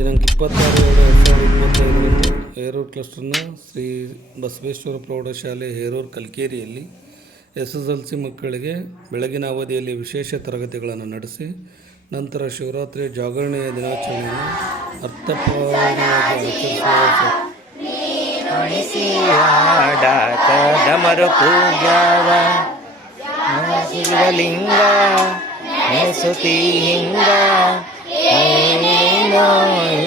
ದಿನಾಂಕ ಇಪ್ಪತ್ತಾರು ಎರಡು ಎರಡು ಸಾವಿರದ ಇಪ್ಪತ್ತೈದರಂದು ಹೇರೂರು ಕ್ಲಸ್ಟರ್ನ ಶ್ರೀ ಬಸವೇಶ್ವರ ಪ್ರೌಢಶಾಲೆ ಹೇರೂರು ಕಲ್ಕೇರಿಯಲ್ಲಿ ಎಸ್ ಎಸ್ ಎಲ್ ಸಿ ಮಕ್ಕಳಿಗೆ ಬೆಳಗಿನ ಅವಧಿಯಲ್ಲಿ ವಿಶೇಷ ತರಗತಿಗಳನ್ನು ನಡೆಸಿ, ನಂತರ ಶಿವರಾತ್ರಿ ಜಾಗರಣೆಯ ದಿನಾಚರಣೆಯನ್ನು ಅರ್ಥಪೂರ್ಣವಾಗಿ ಆಚರಿಸುವ ಆಡಾತ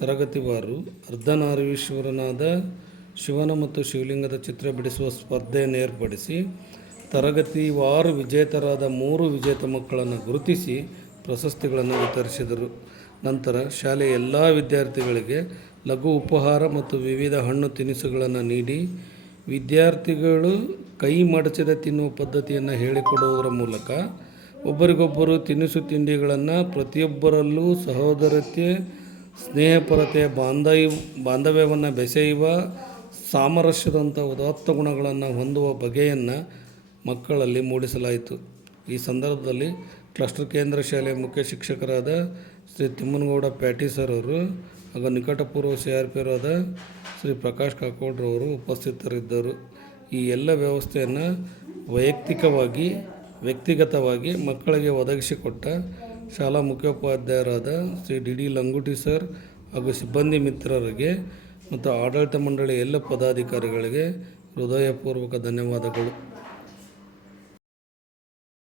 ತರಗತಿವಾರು ಅರ್ಧನಾರೀಶ್ವರನಾದ ಶಿವನ ಮತ್ತು ಶಿವಲಿಂಗದ ಚಿತ್ರ ಬಿಡಿಸುವ ಸ್ಪರ್ಧೆಯನ್ನು ಏರ್ಪಡಿಸಿ, ತರಗತಿವಾರು ವಿಜೇತರಾದ ಮೂರು ವಿಜೇತ ಮಕ್ಕಳನ್ನು ಗುರುತಿಸಿ ಪ್ರಶಸ್ತಿಗಳನ್ನು ವಿತರಿಸಿದರು. ನಂತರ ಶಾಲೆಯ ಎಲ್ಲ ವಿದ್ಯಾರ್ಥಿಗಳಿಗೆ ಲಘು ಉಪಹಾರ ಮತ್ತು ವಿವಿಧ ಹಣ್ಣು ತಿನಿಸುಗಳನ್ನು ನೀಡಿ, ವಿದ್ಯಾರ್ಥಿಗಳು ಕೈ ಮಡಚದ ತಿನ್ನುವ ಪದ್ಧತಿಯನ್ನು ಹೇಳಿಕೊಡುವುದರ ಮೂಲಕ ಒಬ್ಬರಿಗೊಬ್ಬರು ತಿನಿಸು ತಿಂಡಿಗಳನ್ನು ಪ್ರತಿಯೊಬ್ಬರಲ್ಲೂ ಸಹೋದರತೆ ಸ್ನೇಹಪರತೆಯ ಬಾಂಧವ್ಯ ಬಾಂಧವ್ಯವನ್ನು ಬೆಸೆಯುವ ಸಾಮರಸ್ಯದಂಥ ಉದಾತ್ತ ಗುಣಗಳನ್ನು ಹೊಂದುವ ಬಗೆಯನ್ನು ಮಕ್ಕಳಲ್ಲಿ ಮೂಡಿಸಲಾಯಿತು. ಈ ಸಂದರ್ಭದಲ್ಲಿ ಕ್ಲಸ್ಟರ್ ಕೇಂದ್ರ ಶಾಲೆಯ ಮುಖ್ಯ ಶಿಕ್ಷಕರಾದ ಶ್ರೀ ತಿಮ್ಮನಗೌಡ ಪ್ಯಾಟಿ ಸರ್ ಅವರು ಹಾಗೂ ನಿಕಟಪೂರ್ವ ಸಿ ಆರ್ ಪಿ ಅವರಾದ ಶ್ರೀ ಪ್ರಕಾಶ್ ಕಾಕೋಡ್ರವರು ಉಪಸ್ಥಿತರಿದ್ದರು. ಈ ಎಲ್ಲ ವ್ಯವಸ್ಥೆಯನ್ನು ವೈಯಕ್ತಿಕವಾಗಿ, ವ್ಯಕ್ತಿಗತವಾಗಿ ಮಕ್ಕಳಿಗೆ ಒದಗಿಸಿಕೊಟ್ಟ ಶಾಲಾ ಮುಖ್ಯೋಪಾಧ್ಯಾಯರಾದ Shri D D Languti sir ಹಾಗೂ ಸಿಬ್ಬಂದಿ ಮಿತ್ರರಿಗೆ ಮತ್ತು ಆಡಳಿತ ಮಂಡಳಿಯ ಎಲ್ಲ ಪದಾಧಿಕಾರಿಗಳಿಗೆ ಹೃದಯಪೂರ್ವಕ ಧನ್ಯವಾದಗಳು.